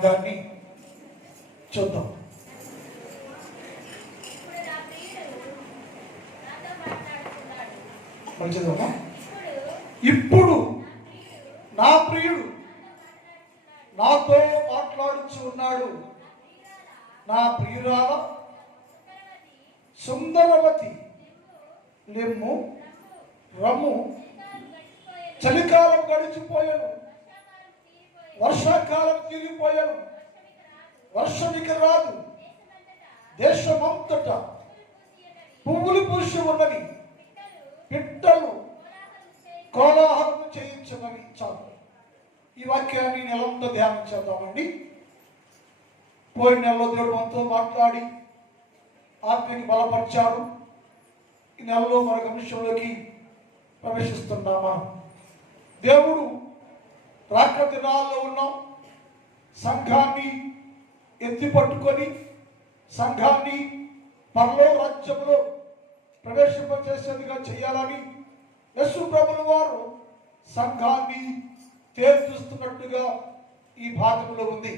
దాన్ని చూద్దాం. మంచిదమ్మా. ఇప్పుడు నా ప్రియుడు నాతో మాట్లాడుచు ఉన్నాడు. నా ప్రియురాల సుందరవతి లెమ్ము రమ్ము. చలికాలం గడిచిపోయాను, వర్షాకాలం తీరిపోయాను, వర్షమిక రాదు. దేశమంతటా పువ్వులు పూసి ఉన్నవి, పిట్టలు కోలాహలం చేయించినవి. చాలు. ఈ వాక్యాన్ని నెలంతా ధ్యానం చేద్దామండి. పోయిన నెలలో దేవుడు మనతో మాట్లాడి ఆత్మని బలపరిచారు. ఈ నెలలో మరొక అంశంలోకి ప్రవేశిస్తున్నామా. దేవుడు రాక దినాల్లో ఉన్నాం. సంఘాన్ని ఎత్తి పట్టుకొని సంఘాన్ని పరలోక రాజ్యంలో ప్రవేశింపచేసేదిగా చేయాలని యేసు ప్రభుల వారు సంఘాన్ని తేల్చూస్తున్నట్టుగా ఈ భాగంలో ఉంది.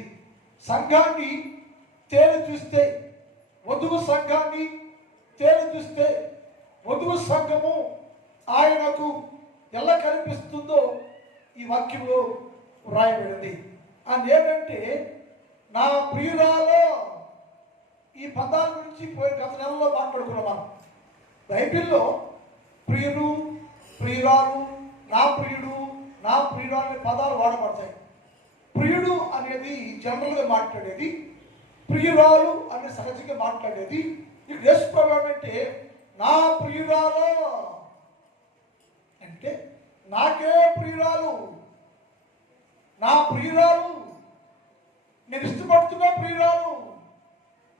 సంఘాన్ని తేలి చూస్తే వధువు సంఘాన్ని తేలి చూస్తే వధువు సంఘము ఆయనకు ఎలా కనిపిస్తుందో ఈ వాక్యంలో వ్రాయబడింది. అదేంటంటే నా ప్రియురాలో. ఈ పదాల గురించి గత నెలలో మాట్లాడుకున్నాం మనం. బైబిల్లో ప్రియుడు, ప్రియురాలు, నా ప్రియుడు, నా ప్రియురాలు అనే పదాలు వాడబడతాయి. ప్రియుడు అనేది జనరల్గా మాట్లాడేది, ప్రియురాలు అనే సహజంగా మాట్లాడేది. ఇక్కడ యేసు ప్రభువు అంటే నా ప్రియురాలు అంటే నాకే ప్రియురాలు, నా ప్రియురాలు, నేను ఇష్టపడుతున్న ప్రియురాలు,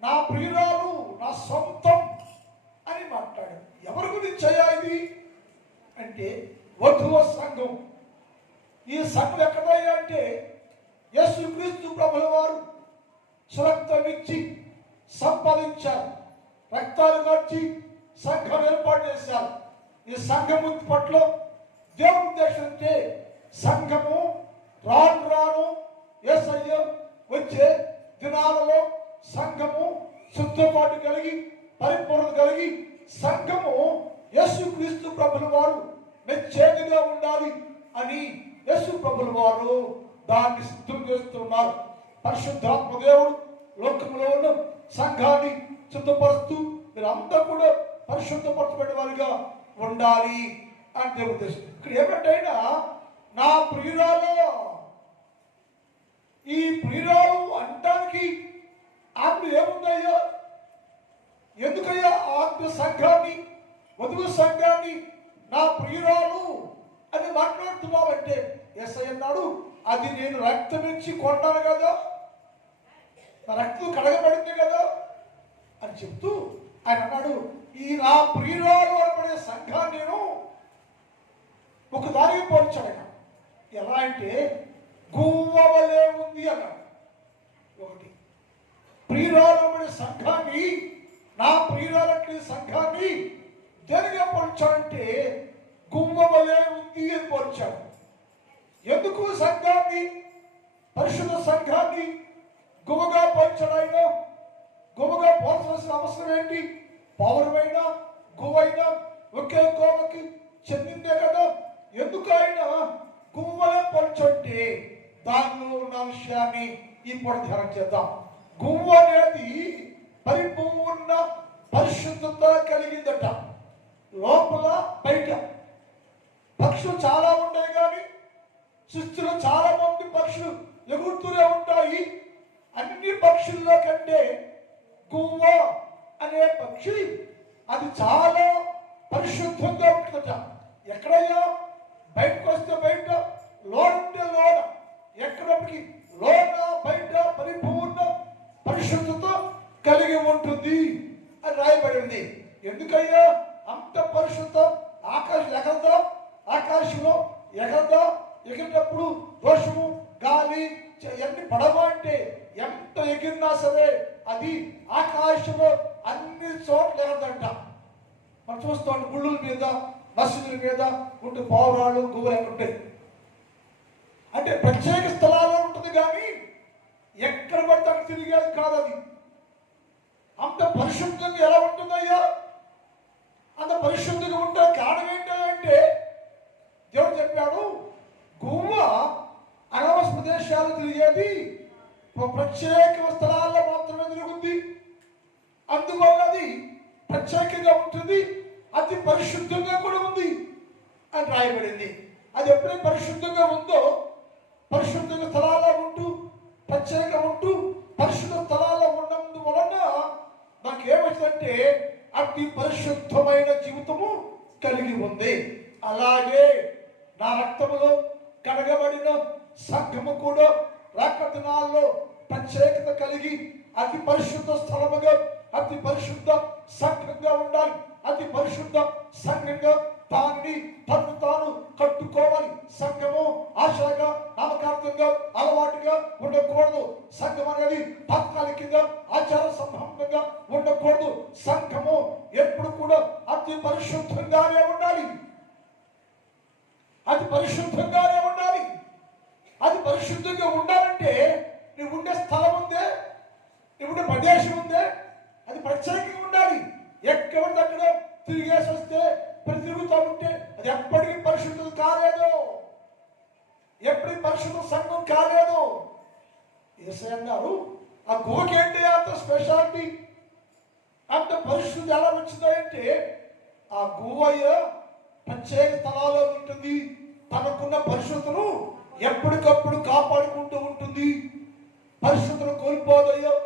నా ప్రియురాలు నా సొంతం అని మాట్లాడాడు. ఎవరి గురించి అయ్యా ఇది అంటే వధువ సంఘం. ఈ సంఘం ఎక్కడయ్యా అంటే యేసుక్రీస్తు ప్రభుల వారు స్వరక్తం ఇచ్చి సంపాదించారు, రక్తాలు కార్చి సంఘం ఏర్పాటు చేశారు. ఈ సంఘము పట్ల దేవుని ఉద్దేశం అంటే సంఘము రాను రాను యేసయ్య వచ్చే దినాలలో సంఘము శుద్ధపాటు కలిగి పరిపూర్ణత కలిగి సంఘము యేసుక్రీస్తు ప్రభుల వారు మెచ్చేదిగా ఉండాలి అని యేసు ప్రభుల వారు దాన్ని సిద్ధం చేస్తున్నారు. పరిశుద్ధాత్మ దేవుడు లోకంలో ఉన్న సంఘాన్ని శుద్ధపరుస్తూ మీరంతా కూడా పరిశుద్ధపరచబడే వారిగా ఉండాలి అని దేవుడు ఉద్దేశం. ఇక్కడ ఏమిటైనా నా ప్రియురాలు, ఈ ప్రియురాలు అంటానికి ఆత్మ ఏముందయ్యా? ఎందుకయ్యా ఆత్మ సంఘాన్ని వధువు సంఘాన్ని నా ప్రియురాలు అని మాట్లాడుతున్నావంటే యేసయ్య అన్నాడు, అది నేను రక్తం ఇచ్చి కొన్నాను కదా, నా రక్తం కడగబడింది కదా అని చెప్తూ ఆయన అన్నాడు, ఈ నా ప్రియురాలు అనబడే సంఘాన్ని నేను ఒకదానికి పోల్చాడు. ఎలా అంటే గువ్వవలే ఉంది అన్నాడు. ఒకటి ప్రియురాలు అనబడే సంఘాన్ని, నా ప్రియురాలకి సంఘాన్ని దేనిగా పోల్చాడంటే గువ్వవలే ఉంది అని పోల్చాడు. ఎందుకు సంఘాన్ని, పరిశుద్ధ సంఘాన్ని గువ్వగా పోల్చాడు ఆయన? గువ్వగా పోల్చాల్సిన అవసరం ఏంటి? పౌరమైన గువ్వైన ఒకే కోవకి చెందిందే కదా. ఎందుకు ఆయన గువ్వలే పోల్చంటే దానిలో ఉన్న విషయాన్ని ఇప్పుడు ధ్యానం చేద్దాం. గువ్వ అనేది పరిపూర్ణ పరిశుద్ధత కలిగిందట, లోపల బయట. పక్షులు చాలా ఉంటాయి కానీ సృష్టిలో చాలా మంది పక్షులు ఎగురుతూనే ఉంటాయి. అన్ని పక్షుల్లో కంటే గువ్వ అనే పక్షి అది చాలా పరిశుద్ధంగా ఉంటుందట. ఎక్కడయ్యా? బయటకు వస్తే బయట, లోనంటే లోన, ఎక్కడికి లోన బయట పరిపూర్ణ పరిశుద్ధత కలిగి ఉంటుంది అని రాయబడింది. ఎందుకయ్యా అంత పరిశుద్ధం? ఆకాశంలో ఎగరదా? ఎగిరినప్పుడు దోషము గాలి ఎన్ని పడవ అంటే ఎంత ఎగిరినా సరే అది ఆకాశంలో అన్ని చోట్ల ఎగరదంట. మనం చూస్తాం గుళ్ళుల మీద, మసీదుల మీద ఉంటే పావురాలు గువ్వలు ఉంటాయి. అంటే ప్రత్యేక స్థలాల్లో ఉంటుంది కానీ తిరిగేది కాదు అది. అంత పరిశుద్ధంగా ఎలా ఉంటుందయ్యా? అంత పరిశుద్ధంగా ఉంటే కారణం ఏంటంటే దేవుడు చెప్పాడు, గువ్వ అనవసర ప్రదేశాలు తిరిగేది ప్రత్యేక స్థలాల్లో మాత్రమే తిరుగుద్ది, అందువల్ల అది ప్రత్యేకంగా ఉంటుంది, అతి పరిశుద్ధంగా కూడా ఉంది అని రాయబడింది. అది ఎప్పుడైతే పరిశుద్ధంగా ఉందో, పరిశుద్ధంగా స్థలాల్లో ఉంటూ ప్రత్యేకంగా ఉంటూ పరిశుద్ధ స్థలాల్లో ఉన్నందు వలన నాకు ఏమవుతుందంటే అతి పరిశుద్ధమైన జీవితము కలిగి ఉంది. అలాగే నా రక్తములో కడగబడిన సంఘము కూడా రాకడ దినాల్లో ప్రత్యేకత కలిగి అతి పరిశుద్ధ స్థలముగా, అతి పరిశుద్ధ సంఘంగా ఉండాలి. అతి పరిశుద్ధ సంఘంగా దానిని తను తాను కట్టుకోవాలి. సంఘము ఆశగా, నామకార్థంగా, అలవాటుగా ఉండకూడదు. సంఘం అనేది తాత్కాలికంగా, ఆచార సంబంధంగా ఉండకూడదు. సంఘము ఎప్పుడు కూడా అతి పరిశుద్ధంగానే ఉండాలి. అది పరిశుద్ధంగానే ఉండాలి. అది పరిశుద్ధంగా ఉండాలంటే నువ్వు ఉండే స్థలం ఉందే, నువ్వు ఉండే ప్రదేశం ఉందే, అది ప్రత్యేకంగా ఉండాలి. ఎక్కడ అక్కడ తిరిగేసి వస్తే తిరుగుతూ ఉంటే అది ఎప్పటికీ పరిశుద్ధం కాలేదు, ఎప్పటికీ పరిశుద్ధ సంఘం కాలేదు. యేసయ్య అన్నారు, ఆ గోకి ఏంటి అంత స్పెషాలిటీ, అంత పరిశుద్ధి ఎలా వచ్చిందంటే ఆ గోవయ్య ప్రత్యేక స్థలాల్లో ఉంటుంది, తనకున్న పరిశుద్ధను ఎప్పటికప్పుడు కాపాడుకుంటూ ఉంటుంది. పరిశుద్ధను కోల్పోదయ్యో,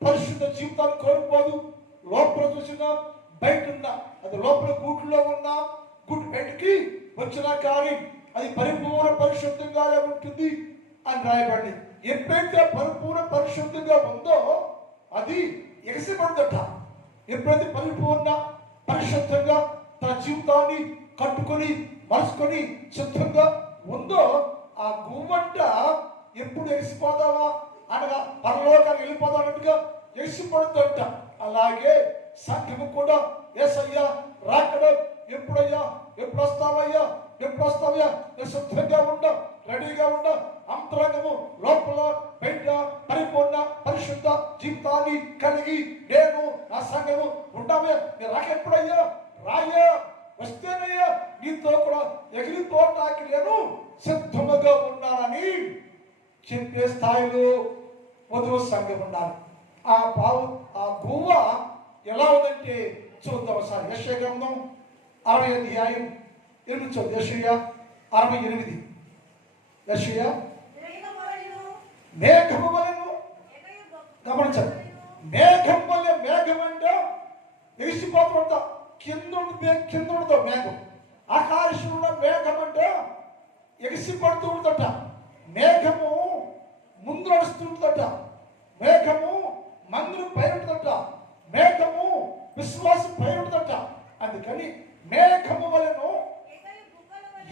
పరిశుద్ధ జీవితాన్ని కోల్పోదు. లోపల చూసినా బయట ఉన్నా, అది లోపల గూట్లో ఉన్నా గుడ్ బయటికి వచ్చినా కానీ అది పరిపూర్ణ పరిశుద్ధంగానే ఉంటుంది అని రాయబడింది. ఎప్పుడైతే పరిపూర్ణ పరిశుద్ధంగా ఉందో అది ఎగసిపడదట. ఎప్పుడైతే పరిపూర్ణ పరిశుద్ధంగా తన జీవితాన్ని కట్టుకొని మలుసుకొని సిద్ధంగా ఉందో ఆ గువ్వంట ఎప్పుడు ఎగిసిపోదావా అనగా పరలోకానికి వెళ్ళిపోదాం అన్నట్టుగా ఎగిసిపడుతుంట. అలాగే సంఘము కూడా యేసయ్యా రాకడ ఎప్పుడయ్యా, ఎప్పుడు వస్తావయ్యా, ఎప్పుడు వస్తావయ్యా, సిద్ధంగా ఉండ, రెడీగా ఉండ. అంతరంగము లోపల బయట పరిపూర్ణ పరిశుద్ధ జీవితాన్ని కలిగి నేను నా సంఘము ఉండవే. నీ రాక ఎప్పుడయ్యా? రాయ్యా, వస్తేనయ్యా నీతో కూడా ఎగిరిపోవటానికి నేను సిద్ధముగా ఉన్నానని చెప్పే స్థాయిలో వధువు సంఘం ఉండాలి. ఆ గువ్వ ఎలా ఉందంటే చూద్దాం ఒకసారి. యెషయా గ్రంథం 60 అధ్యాయం 8 చూద్దాం. యెషయా 68. యెషయా మేఘము వలెను, గమనించండి, మేఘం వలె. మేఘం అంటే ఎగిసిపోతుంట, కింద ఉండదు మేఘం. ఆకాశంలో మేఘం అంటే ఎగిసిపడుతూ ఉంటుందట. మేఘము ముందు నడుస్తుంటుందట. మేఘము మందిరం పైన ఉంటుందట. మేఘము విశ్వాసం పైన ఉంటుందట. అందుకని మేఘము వలెను,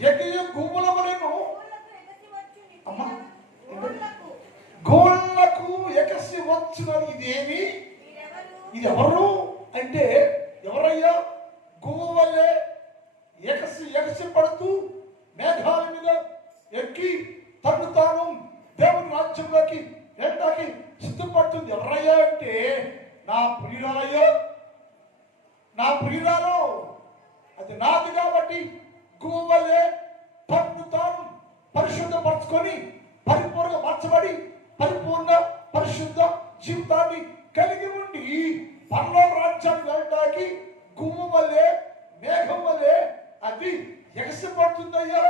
ఎగిరి గువ్వల వలెను, అమ్మా గోళ్లకు ఎగసి వచ్చునని. ఇదేమి, ఇది ఎవరు అంటే ఎవరయ్యా? గువ్వ వలె ఎగసి పడుతూ మేఘాల మీద ఎక్కి తను తాను దేవుని రాజ్యంలోకి వెళ్ళడానికి సిద్ధపడుతుంది. ఎవరయ్యా అంటే నా ప్రియురాలయ్యా, నా ప్రియురాలు. అది నాది కాబట్టి గువ్వలే తను తాను పరిశుద్ధపరచుకొని పరిపూర్ణ మార్చబడి పరిపూర్ణ పరిశుద్ధ జీవితాన్ని కలిగి ఉండి పరలోక రాజ్యానికి వెళ్ళడానికి గువ్వ వలె, మేఘం వలె అది ఎగసిపడుతుందయ్యా.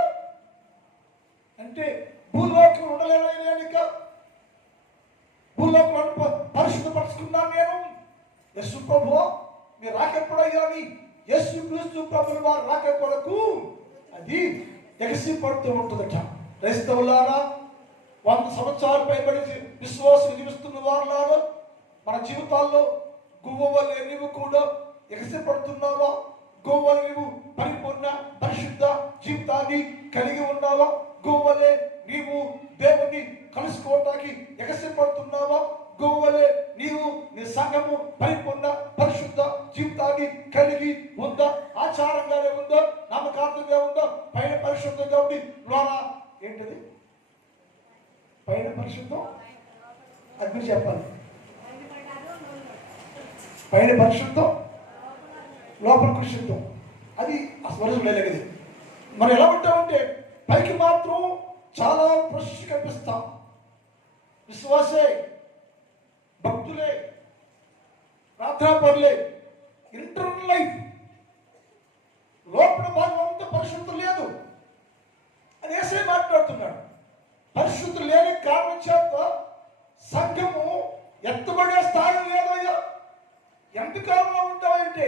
అంటే భూలోకం ఉండలేను నేను, ఇక భూలోకం పరిశుద్ధపరుచుకున్నాను నేను. యేసు ప్రభువా మీరు రాకెప్పుడయ్యా అని యేసు క్రీస్తు ప్రభువు వారు రాక కొరకు అది ఎగసి పడుతూ ఉంటుందట. క్రైస్తవులారా, 100 సంవత్సరాలు పైబడి విశ్వాసం జీవిస్తున్న వారులారా, మన జీవితాల్లో గువ్వ వలె నీవు కూడా ఎగసి పడుతున్నావా? గువ్వ వలె నీవు పరిపూర్ణ పరిశుద్ధ జీవితాన్ని కలిగి ఉన్నావా? గువ్వ వలె నీవు దేవుణ్ణి కలుసుకోవటానికి ఎగసి పడుతున్నావా? గువ్వ వలె నీవు నీ సంఘము పరిపూర్ణ పరిశుద్ధ జీవితాన్ని కలిగి ఉందా? ఆచారంగానే ఉందా? నామకార్థంగా ఉందా? పైన పరిశుద్ధంగా ఉండి లోన ఏంటిది? పైన పరిశుద్ధం, అది మీరు చెప్పాలి. పైన పరిశుద్ధం, లోపల పరిశుద్ధం, అది అసలు లేదు. మనం ఎలా ఉంటామంటే పైకి మాత్రం చాలా ఫ్రెష్ కనిపిస్తాం, విశ్వాసే, భక్తులే, ప్రార్థనాపరులే. ఇంటర్నల్ లైఫ్, లోపల భాగం అంతా పరిశుద్ధం లేదు అని యేసే మాట్లాడుతున్నాడు. పరిశుద్ధం లేని కారణం చేత సంఘము ఎత్తబడే స్థానం లేదయ్యా. ఎంత కాలంలో ఉంటావంటే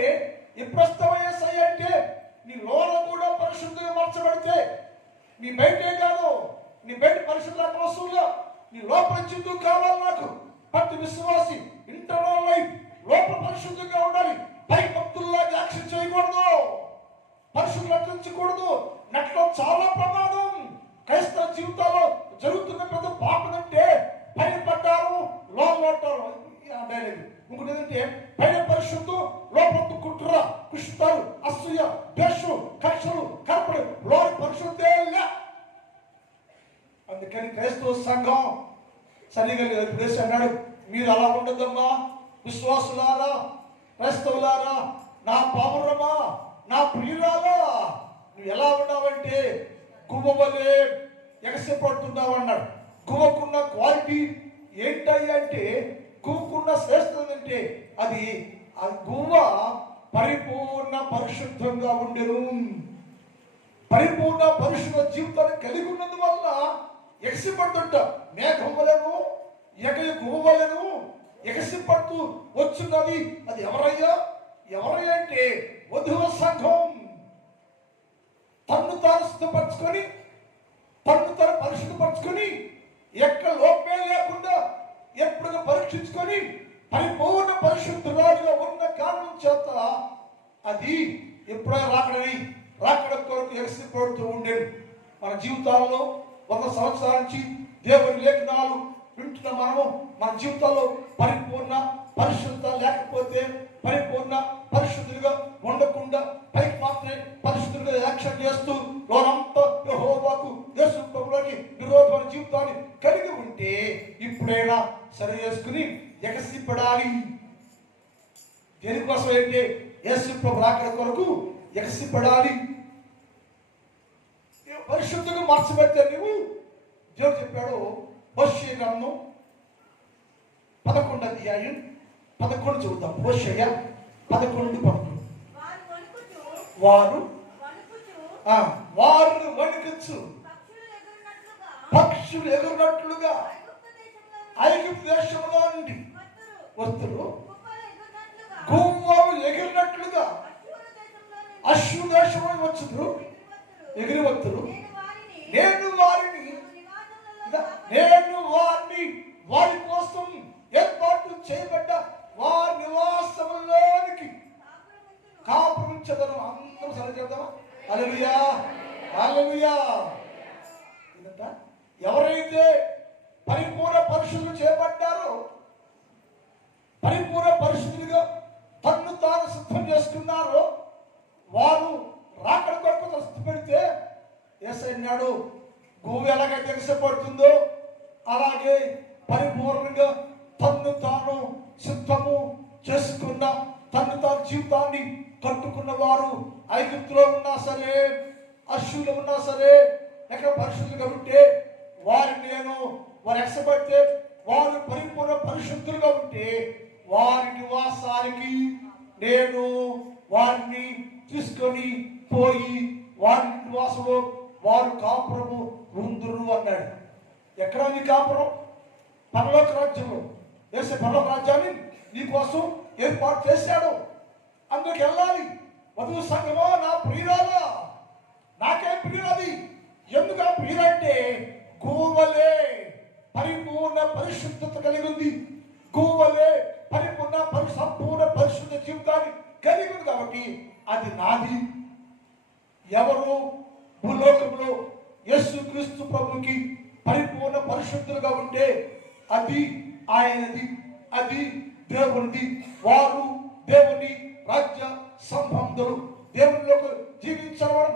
ఎప్పుడొస్తావయ్యేసయ్య అంటే నీ లోన కూడా పరిశుద్ధంగా మార్చబడితే, నీ బయటే కాదు, నీ బయట పరిశుద్ధ అవసరంలో నీ లోపల చిందు కావాలి. నాకు ప్రతి విశ్వాసి ఇంటర్నల్ లైఫ్ లోపల పరిశుద్ధంగా ఉండాలి. పై భక్తుల్లా యాక్షన్ చేయకూడదు, పరిశుద్ధులు నటించకూడదు. నటన చాలా ప్రమాదం. క్రైస్తవ జీవితాల్లో జరుగుతున్న పెద్ద పాపం అంటే పైన పడ్డారు, లోపడతారు. ఇంకోటి ఏంటంటే పైన పరిశుద్ధం, లోపల కుట్ర, కుష్టాలు, అసూయ, ద్వేషం, కక్షలు, కర్పడు, లోని పరిశుద్ధే లే. అందుకని క్రైస్తవ సంఘం సరిగా ఇప్పుడు అన్నాడు, మీరు అలా ఉండదమ్మా విశ్వాసులారా, క్రైస్తవులారా, నా పావురమా, నా ప్రియురాలా, నువ్వు ఎలా ఉన్నావంటే గువ్వలే ఎగసిపడుతున్నావు అన్నాడు. గువ్వకున్న క్వాలిటీ ఏంటయ్యా అంటే, గువ్వకున్న శ్రేష్టత అంటే అది ఆ గువ్వ పరిపూర్ణ పరిశుద్ధంగా ఉండెను. పరిపూర్ణ పరిశుద్ధ జీవితాన్ని కలిగి ఉన్నందువల్ల ఎగసిపడుతుంట. మేఘం వలెను, గువ్వ వలెను ఎగసిపడుతూ వచ్చున్నది. అది ఎవరయ్యా? ఎవరయ్యా అంటే వధువ సంఘం. తన్ను తాను సిద్ధపరచుకొని, తన్ను తాను పరిశుద్ధపరచుకొని, ఎక్కడ లోపే లేకుండా ఎప్పుడు పరీక్షించుకొని పరిపూర్ణ పరిశుద్ధురాలుగా ఉన్న కారణం చేత అది ఎప్పుడైనా రాకడ కొరకు ఎగసిపడుతూ ఉండేది. మన జీవితాల్లో 100 సంవత్సరాల నుంచి దేవుని లేఖనాలు వింటున్న మనము మన జీవితాల్లో పరిపూర్ణ పరిశుద్ధ లేకపోతే, పరిపూర్ణ పరిశుద్ధులుగా ఉండకుండా పైకి మాత్రమే పరిశుద్ధులుగా యాక్షన్ చేస్తూ లోనంతా యెహోవాకు యేసు ప్రభువుకి విరోధమైన జీవితాన్ని కలిగి ఉంటే ఇప్పుడైనా సరి చేసుకుని ఎగసిపడాలి. దేనికోసం అయితే యేసు ప్రభు రాకడ కొరకు ఎగసిపడాలి. పరిశుద్ధంగా మార్చబడితే నువ్వు దేవుడు చెప్పాడు. హోషేయ గ్రంథం 11వ అధ్యాయం 11 చూద్దాం. హోషేయ 11:11. వారు వణుకుచు పక్షులు ఎగురునట్లుగా ఐగుప్తు దేశంలో నుండి వస్తులు, గువ్వలు ఎగిరినట్లుగా అశ్షూరు దేశంలో వచ్చుదురు ఎగిరి వస్తులు. నేను వారిని వారి కోసం ఏర్పాటు చేయబడ్డ వారి నివాసంలోనికి కాపురించదను. అందరూ సరే చెప్దామా? హల్లెలూయా, హల్లెలూయా. ఎవరైతే పరిపూర్ణ పరిశుద్ధులు చేపట్టారో, పరిపూర్ణ పరిశుద్ధులుగా తన్ను తాను సిద్ధం చేసుకున్నారో, వారు రాకడ కొరకు సిద్ధపడితే యేసయ్య అన్నాడు, గువ్వ ఎలాగైతే ఎగసిపడుతుందో అలాగే పరిపూర్ణంగా తన్ను తాను సిద్ధము చేసుకున్న, తన్ను తాను జీవితాన్ని కట్టుకున్న వారు ఐగుప్తులో ఉన్నా సరే, అశ్షూరులో ఉన్నా సరే, ఎక్కడ పరిశుద్ధులుగా ఉంటే వారిని వారు ఎగసబడితే వారు పరిపూర్ణ పరిశుద్ధులుగా ఉంటే వారి నివాసానికి నేను వారిని తీసుకొని పోయి వారి నివాసంలో వారు కాపురము ఉందురు అన్నాడు. ఎక్కడ నీ కాపురం? పరలోక రాజ్యంలో. యేసు పరలోక రాజ్యాన్ని నీకోసం ఏర్పాటు చేశాడు. అందుకు వెళ్ళాలి. వధువు సంఘమా, నా ప్రియురాలా, నాకే ప్రియురాది. ఎందుకు ఆ ప్రియులంటే గువ్వలే పరిపూర్ణ పరిశుద్ధత కలిగి ఉంది. గువ్వలే పరిపూర్ణ సంపూర్ణ పరిశుద్ధ జీవితాన్ని కలిగి ఉంది. కాబట్టి అది నాది. ఎవరు భూలోకంలో యేసుక్రీస్తు ప్రభుకి పరిపూర్ణ పరిశుద్ధులుగా ఉంటే అది ఆయనది, అది దేవునిది. వారు దేవుని రాజ్య సంబంధులు. దేవునిలోకి జీవించడం.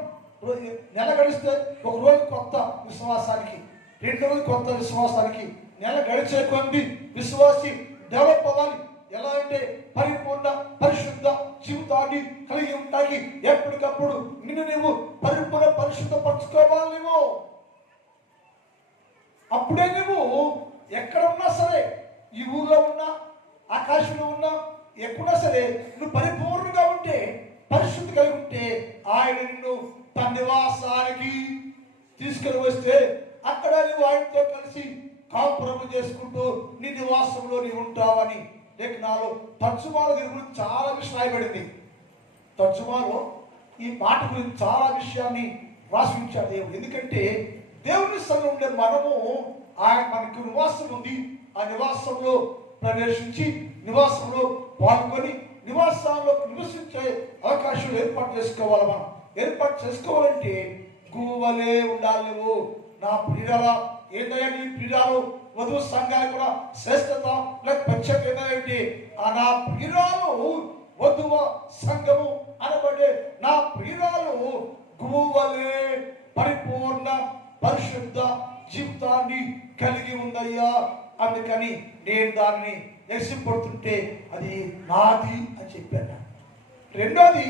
నెల గడిస్తే ఒక రోజు కొత్త విశ్వాసానికి, 2 రోజులు కొత్త విశ్వాసానికి నెల గడిచే కొద్ది విశ్వాసి డెవలప్ అవ్వాలి. ఎలా అంటే పరిపూర్ణ పరిశుద్ధ జీవితాన్ని కలిగి ఉంటాయి. ఎప్పటికప్పుడు నిన్ను నీవు పరిపూర్ణ పరిశుద్ధ పరచుకోవాలి. నువ్వు అప్పుడే నువ్వు ఎక్కడ ఉన్నా సరే, ఈ ఊర్లో ఉన్నా, ఆకాశంలో ఉన్నా, ఎక్కడున్నా సరే, నువ్వు పరిపూర్ణంగా ఉంటే, పరిశుద్ధి కలిగి ఉంటే, ఆయన నిన్ను తన నివాసానికి తీసుకుని వస్తే అక్కడ నువ్వు ఆయనతో కలిసి కాపురము చేసుకుంటూ నీ నివాసంలో నీవు ఉంటావని లేఖనాలు తర్జుమాలో దీని గురించి చాలా విషయం రాయబడింది. తర్జుమాలో ఈ మాట గురించి చాలా విషయాన్ని రాసి ఉంచాడు దేవుడు. ఎందుకంటే దేవుని సంఘం ఉండే మనము ఆయన మనకు నివాసం ఉంది. ఆ నివాసంలో ప్రవేశించి నివాసంలో పాల్గొని నివాసాల్లో నివసించే అవకాశం ఏర్పాటు చేసుకోవాలి. మనం ఏర్పాటు చేసుకోవాలంటే గువ్వలే ఉండాలి. నువ్వు నా ప్రియుల ఏందయ్యా నీ ప్రియురాలు వధువు సంఘానికి కూడా శ్రేష్టత లేక ప్రత్యేకత ఏంటంటే ఆ నా ప్రియురాలు వధువ సంఘము అనబడే నా ప్రియురాలు గువ్వలే పరిపూర్ణ పరిశుద్ధ జీవితాన్ని కలిగి ఉందయ్యా. అందుకని నేను దాన్ని ఎసిపడుతుంటే అది నాది అని చెప్పాను. రెండోది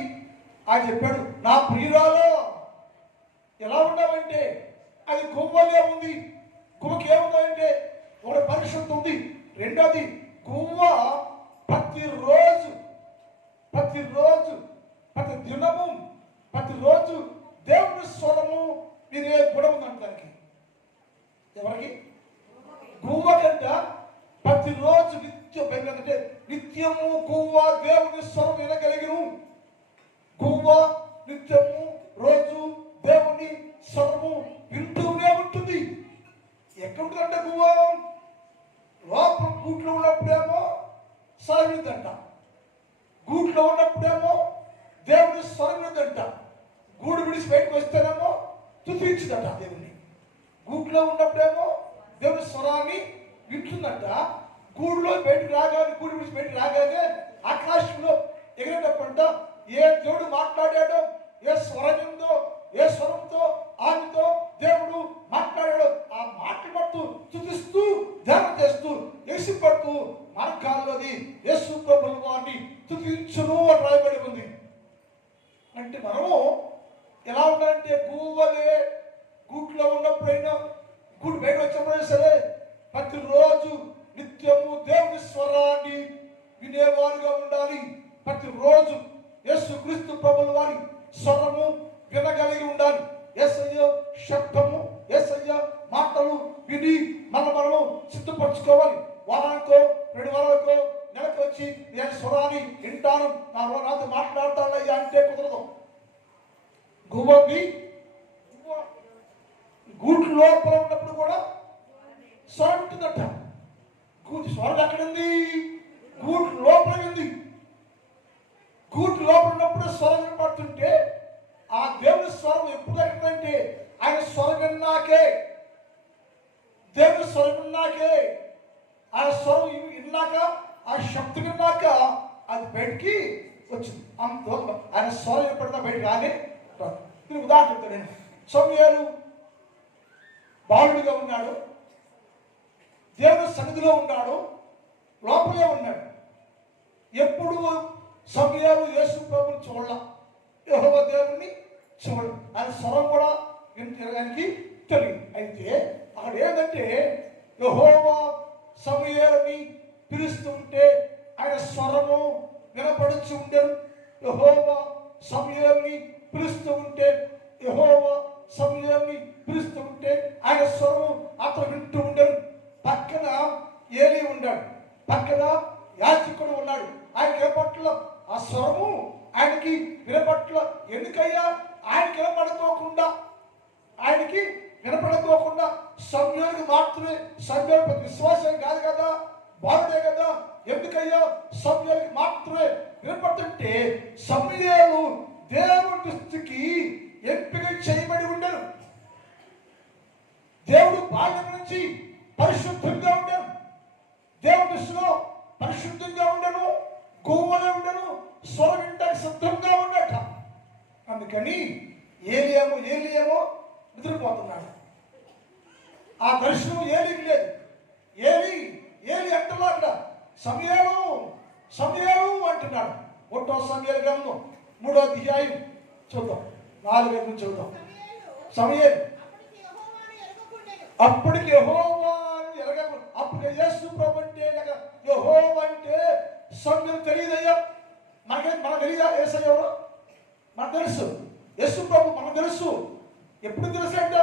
ఆయన చెప్పాడు, నా ప్రియురాలు ఎలా ఉన్నావంటే అది గువ్వలే ఉంది. గువ్వకి ఏముందంటే ఒక పరిశుద్ధి ఉంది. రెండోది గువ్వ ప్రతిరోజు ప్రతి దినము ప్రతిరోజు దేవుని స్వరము వినే గుణం ఉందంట దానికి. ఎవరికి? గువ్వ కంట ప్రతిరోజు అంటే నిత్యము గువ్వ దేవుని స్వరం వినగలిగిను. గువ్వ నిత్యము రోజు దేవుని స్వరము వింటూనే ఉంటుంది. ఎక్కడుంటుందంటే గువ్వ లోపల గూట్లో ఉన్నప్పుడేమో స్వరమిద్దంట, గూట్లో ఉన్నప్పుడేమో దేవుని స్వరమిద్దంట, గూడు విడిచి బయటకు వస్తేనేమో స్తుతించుదట దేవుని. గూట్లో ఉన్నప్పుడేమో దేవుని స్వరాన్ని వింటుందంట, గూడులో బయటకు రాగానే గూడు విడిచి బయటకు రాగానే ఆకాశంలో ఎగిరేటప్పుడంట ఏ దేవుడు మాట్లాడాడో, ఏ స్వరం ఉందో, ఏ స్వరంతో ఆమెతో దేవుడు మాట్లాడాడో ఆ మాట్లాడుతూ స్తుతిస్తూ ధ్యానం చేస్తూ ఎసిపడుతూ మార్గాల్లోది యేసు ప్రభువు వారిని స్తుతించును అని రాయబడి ఉంది. అంటే మనము ఎలా ఉండాలంటే గువ్వలే గూట్లో ఉన్నప్పుడైనా గూడు బయట వచ్చినప్పుడైనా సరే ప్రతిరోజు నిత్యము దేవుని స్వరాన్ని వినేవారుగా ఉండాలి. ప్రతిరోజు యేసు క్రీస్తు ప్రభువు వారి స్వరము వినగలిగి ఉండాలి. యేసయ్య శబ్దము, యేసయ్య మాటలు విని మనము సిద్ధపరచుకోవాలి. వారానికో 2 వారాలకో నెలకు వచ్చి నేను స్వరాన్ని వింటాను, నాతో మాట్లాడతానయ్యా అంటే కుదరదు. గువ్వకి గూడు లోపల ఉన్నప్పుడు కూడా స్వరం ఉంటుందట. స్వరం ఎక్కడుంది? గూడు లోపల ఉంది. గూడు లోపల ఉన్నప్పుడు స్వరం వినపడుతుంటే ఆ దేవుని స్వరం ఎప్పుడు ఎక్కడంటే ఆయన స్వరం విన్నాకే, దేవుని స్వరం విన్నాకే, ఆయన స్వరం విన్నాక, ఆ శబ్దం విన్నాక అది బయటికి వచ్చింది. ఆయన స్వరం ఎప్పుడైనా బయటకు రానే రాదు. దీనికి ఉదాహరణ చెప్తాను. సమూయేలు బాలుడిగా ఉన్నాడు, దేవుని సన్నిధిలో ఉన్నాడు, లోపలే ఉన్నాడు. ఎప్పుడు సమూయేలు యేసు ప్రభువుని చూడాల, యెహోవా దేవుణ్ణి చూడు, ఆయన స్వరం కూడా వినడానికి తెలియదు. అయితే అక్కడ ఏంటంటే యెహోవా సమూయేలుని పిలుస్తుంటే ఆయన స్వరము వినపడుచు ఉండేను. యెహోవా సమూయేలుని పిలుస్తూ ఉంటే, యెహోవా సమూయేలుని పిలుస్తూ ఉంటే ఆయన స్వరము అతను వింటూ ఉండేను. పక్కన ఏలీ ఉన్నాడు, పక్కన యాజకుడు ఉన్నాడు. ఆయనకి వినపట్ల ఆ స్వరము ఆయనకి వినపట్ల. ఎందుకయ్యా ఆయనకి వినపడకోకుండా సమూయేలుకి మాత్రమే. సమూయేలు విశ్వాసం కాదు కదా, బాలుడే కదా. ఎందుకయ్యా సమూయేలుకి మాత్రమే వినపడుతుంటే సమూయేలు దేవుని దృష్టికి ఎంపిక చేయబడి ఉండను. దేవుడు బాల్యం నుంచి పరిశుద్ధంగా ఉండను, దేవుని దృష్టిలో పరిశుద్ధంగా ఉండను, గువ్వలే ఉండను, స్వరం వినడానికి సిద్ధంగా ఉండట. అందుకని ఏలియేమో నిద్రపోతున్నాడు. ఆ దర్శనం ఏలికి లేదు. ఏలి ఏలి అంటున్నా అక్కడ సమూయేలు సమూయేలు అంటున్నాడు. 1వ సమూయేలు గ్రంథం 3వ అధ్యాయం చూద్దాం, 4 నుంచి చూద్దాం. సమూయేలు అప్పటికి యెహోవాను ఎరగకు. అప్పుడు యేసు ప్రభు అంటే యెహోవా అంటే సమూయేలు తెలియదయ్యా. మనకు తెలియదా యేసయ్య ఎవరో? మనకు తెలుసు. యేసు ప్రభు మనకు తెలుసు. ఎప్పుడు తెలుసు అంటే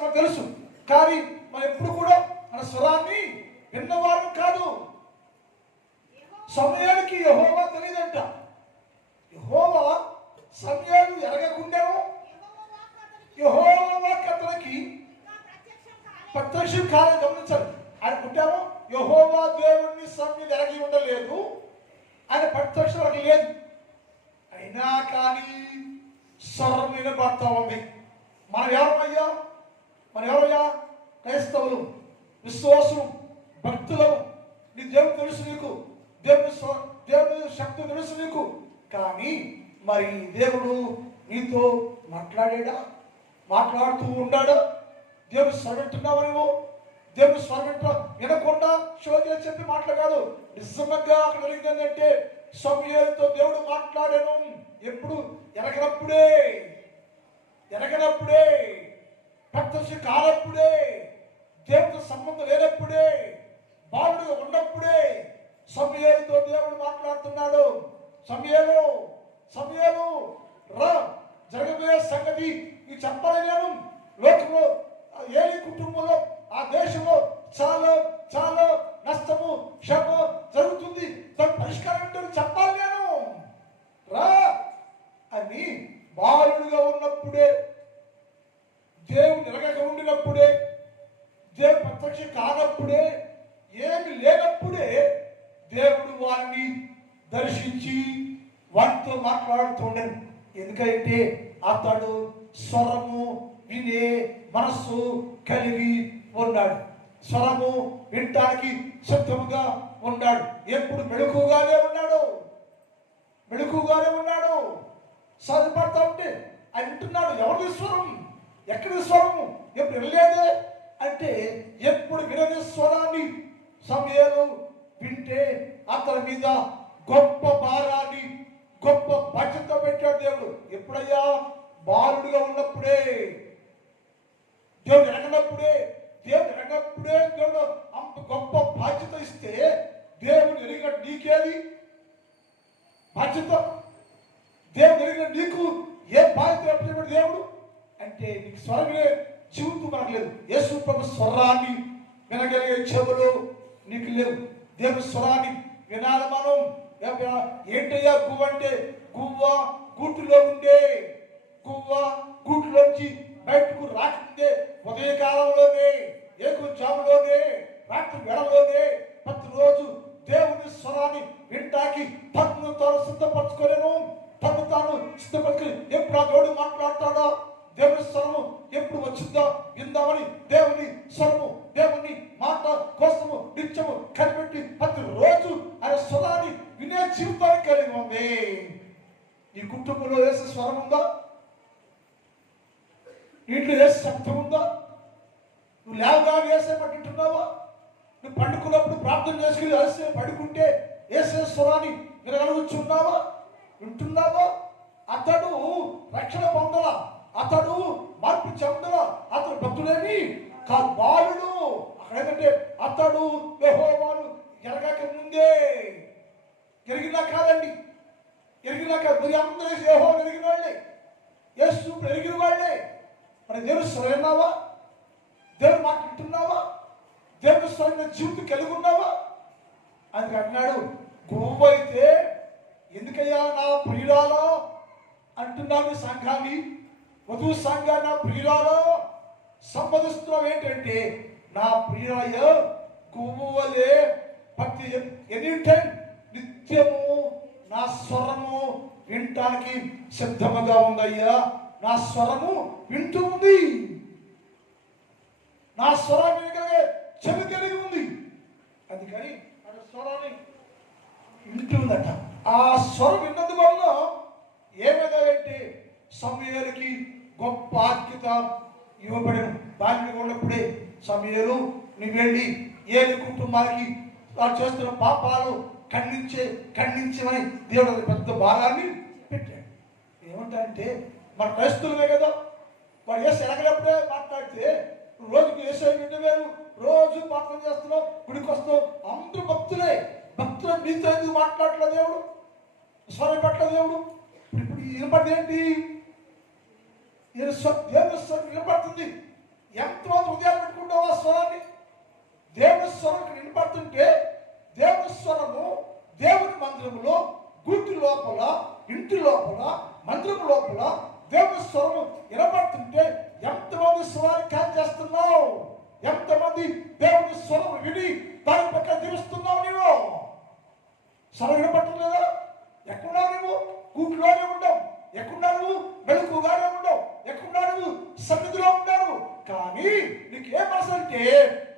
మనకు తెలుసు, కానీ మనం ఎప్పుడు కూడా మన స్వరాన్ని విన్నవారు కాదు. సమూయేలుకి యెహోవా తెలియదంట. యెహోవా సమూయేలు ఎరగకుండాను యెహోవా వాక్కు అతనికి ప్రత్యక్షం కాలం గమనించాలి. ఆయన పుట్టాము యెహోవా దేవుడిని సమూయేలు ఎరగి ఉండలేదు, ఆయన ప్రత్యక్షం లేదు. అయినా కానీ స్వరం వినబడతా ఉంది. మనం ఎవరయ్యా? క్రైస్తవులు, విశ్వాసులు, భక్తులను. నీ దేవుడు తెలుసు, నీకు దేవుని శక్తి తెలుసు నీకు. కానీ మరి దేవుడు నీతో మాట్లాడుతూ ఉన్నాడా? దేవుడు స్వరంటున్నావు నువ్వు. దేవుడు స్వరం వినకుండా షో చేసి చెప్పి మాట్లాడాడు. నిజంగా అక్కడ జరిగిందంటే సమూయేలుతో దేవుడు మాట్లాడాను. ఎప్పుడు? ఎరగనప్పుడే, ప్రత్యక్ష కానప్పుడే, దేవుడితో సంబంధం లేనప్పుడే, బాలుడుగా ఉన్నప్పుడే సమూయేలుతో దేవుడు మాట్లాడుతున్నాడు. సమూయేలు రా, జరగబోయే సంగతి నీకు చెప్పాలి. నేను లోకంలో ఏలి కుటుంబంలో ఆ దేశంలో చాలా చాలా నష్టము శ్రమ జరుగుతుంది, దాని పరిష్కారం ఏంటో చెప్పాలి. నేను రా అని బాలుడుగా ఉన్నప్పుడే, దేవుడు ఎరగక ఉండినప్పుడే, దేవుడు ప్రత్యక్ష కానప్పుడే, ఏమి లేనప్పుడే దేవుడు వారిని దర్శించి వారితో మాట్లాడుతుండను. ఎందుకంటే అతడు స్వరము వినే మనస్సు కలిగి ఉన్నాడు. స్వరము వినటానికి సిద్ధముగా ఉన్నాడు. ఎప్పుడు మెళుకుగానే ఉన్నాడు. సాధపడతా ఉంటే ఆయన వింటున్నాడు. ఎవరి స్వరం? ఎక్కడి స్వరము? ఎప్పుడు వినలేదే అంటే ఎప్పుడు వినని స్వరాన్ని సమూయేలు వింటే అతని మీద గొప్ప భారాన్ని, గొప్ప బాధ్యత పెట్టాడు దేవుడు. ఎప్పుడయ్యా? బాలుడుగా ఉన్నప్పుడే, దేవుడు ఎరగనప్పుడే దేవుడు అంత గొప్ప బాధ్యత ఇస్తే, దేవుడు ఎరిగిన నీకేది బాధ్యత? దేవుడు ఎరిగిన నీకు ఏ బాధ్యత చెప్పాడు దేవుడు అంటే? నీకు స్వరమే జీవితం మనకు లేదు. యేసు ప్రభు స్వరాన్ని వినగలిగే చెవులు నీకు లేవు. దేవుడి స్వరాన్ని వినాలి మనం. ఏంటయ్యా గువ్వ అంటే? గువ్వ గూటిలోంచి బయటకు రాకుందే ఉదయకాలంలోనే, ఏకుజాములోనే, రాత్రి వేళలోనే ప్రతిరోజు దేవుని స్వరాన్ని వింటాకి తను తాను సిద్ధపరచుకోలేను. ఎప్పుడు ఆ దేవుడు మాట్లాడతాడో, దేవుని స్వరము ఎప్పుడు వచ్చిందో విందామని దేవుని స్వరము, దేవుని మాట కోసము నిత్యము కనిపెట్టి ప్రతిరోజు ఆయన స్వరాన్ని వినే జీవితాన్ని కలిగి ఉంది. ఈ కుటుంబంలో వేసే స్వరం ఉందా? ఇంట్లో వేసే శబ్దం ఉందా? నువ్వు లేవగా వేసే పట్టింటున్నావా? నువ్వు పండుకున్నప్పుడు ప్రార్థన చేసుకుని వేసే పడుకుంటే వేసే స్వరాన్ని వినగలుగుతున్నావా? వింటున్నావా? అతడు రక్షణ పొందల, అతడు మార్పు చెందల, అతడు భక్తులేని కాదు, బాలుడు. అక్కడ ఏంటంటే అతడు యెహోవాను ఎరగక ముందే, ఎరిగినా కాదండి, ఎరిగినాక మరి అందరూ యెహోవాను ఎరిగిన వాళ్ళే, యేసు ఎరిగిన వాళ్ళే. మరి దేవుడు స్వరన్నావా? దేవుడు మాట వింటున్నావా? దేవుడు స్వరంగా జీవితం కలిగి ఉన్నావా? అందుకు అన్నాడు, గువ్వ అయితే ఎందుకయ్యా నా ప్రియురాలో అంటున్నాను సంఘాన్ని, వధువు సంఘాన్ని నా ప్రియురాలో సంబోధిస్తున్నావు. ఏంటంటే నా ప్రియురాయ గువ్వలే ప్రతి ఎనీటైం నిత్యము నా స్వరము వినటానికి సిద్ధముగా ఉందయ్యా. నా స్వరము వింటూ ఉంది, నా స్వరం వినగలిగే చెవి కలిగి ఉంది. అందుకని ఆ స్వరాన్ని వింటుందట. ఆ స్వరం విన్నది వల్ల ఏమైందంటే సమూయేలుకి గొప్ప ఆజ్ఞత ఇవ్వబడిన. బాల్యంగా ఉన్నప్పుడే సమూయేలు నువ్వు వెళ్ళి ఏది కుటుంబానికి వాళ్ళు చేస్తున్న పాపాలు ఖండించమని దేవుడు అది పెద్ద భారాన్ని పెట్టాడు. ఏమంటారంటే మన క్రైస్తవులే కదా, వాడు వేసి ఎరగలేప్పుడే మాట్లాడితే రోజుకి వేసే నిండు వేరు, రోజు ప్రార్థన చేస్తున్నావు, గుడికి వస్తావు, అందరూ భక్తులు మీతో ఎందుకు మాట్లాడలేదు దేవుడు, స్వరం పట్ల దేవుడు. ఇప్పుడు వినపడి ఏంటి, దేవుని స్వరం వినపడుతుంది. ఎంతమంది హృదయాలు పెట్టుకుంటావు ఆ స్వరాన్ని? దేవుని స్వరం వినపడుతుంటే దేవుని స్వరము దేవుని మందిరములో, గుడి లోపల, ఇంటి లోపల, మందిరం లోపల దేవుని స్వరము వినపడుతుంటే ఎంతమంది స్వరాన్ని క్యాచ్ చేస్తున్నావు? ఎంతమంది దేవుని స్వరం విని దాని పక్కన జీవిస్తున్నావు? నీవు స్వరం వినపడుతుంది కదా, ఎక్కడున్నావు నువ్వు? కూట్లోనే ఉండవు, ఎక్కడున్నావు నువ్వు? మెలకుగానే ఉండవు, ఎక్కడున్నావు నువ్వు? సన్నిధిలో ఉండవు. కానీ నీకు ఏ మనసు అంటే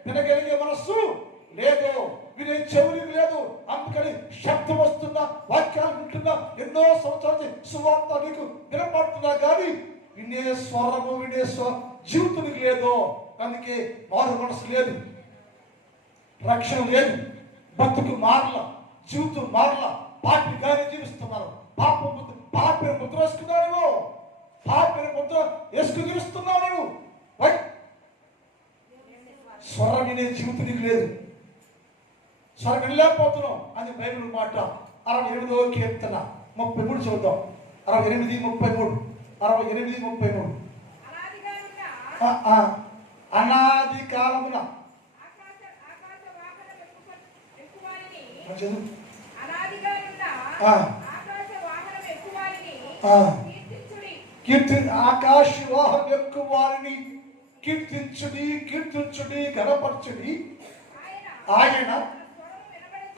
వినగలిగే మనస్సు లేదు, వినే చెవులు లేదు. అందుకని శబ్దం వస్తున్నా, వాక్యాలు వింటున్నా, ఎన్నో సంవత్సరాల సువార్త నీకు వినపడుతున్నా కానీ వినే స్వరము, వినే జీవితం లేదు. అందుకే మారు మనసు లేదు, రక్షణ లేదు, బతుకు మారల, జీవితం మారల, పాపిగానే జీవిస్తున్నారు. పాపి ముద్ర వేసుకున్నావు, పాపి ముద్ర వేసుకుని జీవిస్తున్నావు నువ్వు. స్వరం వినే జీవితం నీకు లేదు, స్వరం వినలేకపోతున్నావు. అది బైబిల్ మాట. 68వ కీర్తన 33 చూద్దాం. 68:33. 68:33. అనాది కాలమున ఆకాశ వాహనం ఎక్కువ వారిని కీర్తించుడి గణపరచుడి.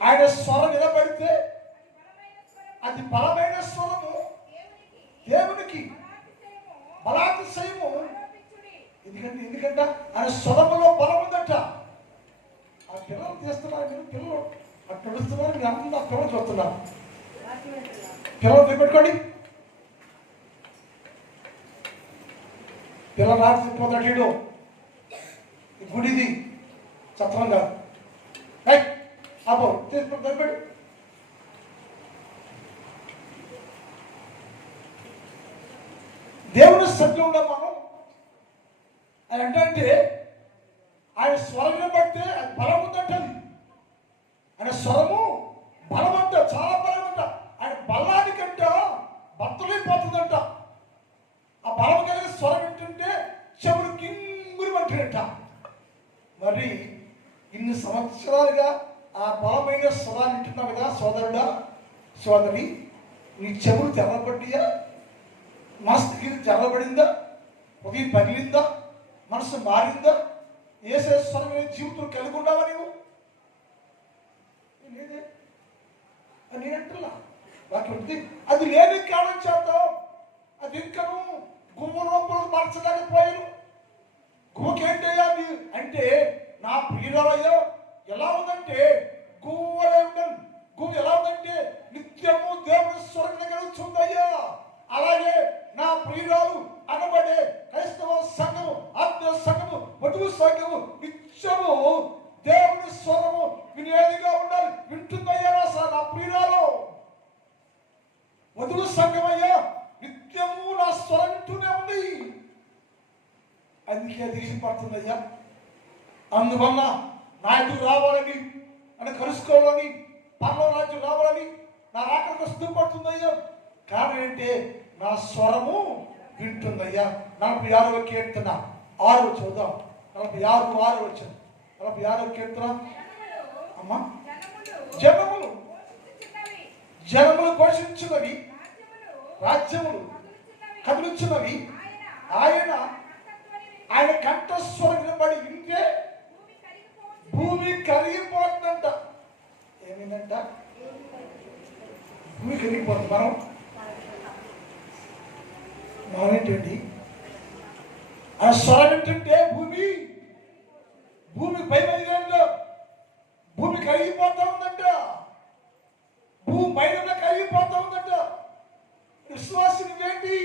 ఆయన స్వరం వినబడితే అది బలమైన స్వరము, దేవునికి బలాతిశయము. ఎందుకంటే ఆయన స్వరములో బలం ఉందట. ఆ పిల్లలు తీస్తున్నారు, మీరు పిల్లలు అటు నడుస్తున్నారు, మీరు అందరూ పిల్లలు చూస్తున్నారు. పిల్లలు పెట్టుకోండి, పిల్లలు రాకపోతాడు. గుడిది చత్రం కాదు. అబ్బో తీసుకుని దగ్గర దేవుని సత్యంలో మనం ఆయన అంటే ఆయన స్వరం బట్టి అది బలం ఉందంటది. ఆయన స్వరము బలం అంట, చాలా బలం అంట. ఆయన బలానికంట బద్దలైపోతుందంట. ఆ బలం కలిగిన స్వరం ఏంటంటే చెవుడు కింగురు అంటాడంట. మరి ఇన్ని సంవత్సరాలుగా ఆ బలమైన స్వరాన్ని వింటున్నావు కదా సోదరుడా, సోదరి, నీ చెవులు తెరవబడ్డాయా? మనసుకి తెరవబడిందా? ఉదయం పగిలిందా? మనసు మారిందా? ఏసే స్వరమైన జీవితం కలిగి ఉన్నావా నీవు? లేదే అని అంటున్నా. అది లేని కారణం చేద్దాం. అది ఇంకను గుమ్మ రూపంలో మార్చలేకపోయాను. గుమ్మకేంటయ్యా అంటే నా ప్రియురాలయ్యా ఎలా ఉందంటే గువ్వలే ఉండను. గువ్వ ఎలా ఉందంటే నిత్యము దేవుని స్వరం కలుగుతుందయ్యా. అలాగే నా ప్రియురాలు అనబడే క్రైస్తవ సంఘము, ఆత్మీయ సంఘము, వధువు సంఘము నిత్యము దేవుని స్వరము వినేదిగా ఉండాలి. వింటుందయ్యా నా ప్రియురాలు. వధువు సంఘమయ్యా నిత్యము నా స్వరం వింటూనే ఉంది. అందుకే దిగిపడుతుందయ్యా. అందువల్ల నా ఎదురు రావాలని, అని కలుసుకోవాలని, పర్లో రాజ్యం రావాలని నా రాకలకు స్థూపడుతుందయ్యా. కారణం ఏంటే నా స్వరము వింటుందయ్యా. 46వ కీర్తన 6 చూద్దాం. 46:6 వచ్చింది. 46వ కీర్తన. అమ్మా, జనములు ఘోషించున్నవి, రాజ్యములు కదులుచున్నవి. ఆయన కంఠస్వరం వినబడి వింటే భూమి కరిగిపోతుందంట. ఏమైందంట? భూమి కరిగిపోతుంది. మనం ఏంటండి? ఆ స్వరం ఏంటంటే భూమి పైన భూమి కరిగిపోతా ఉందంట. భూమి పైన కరిగిపోతా ఉందంట. విశ్వాసం నువ్వేంటి?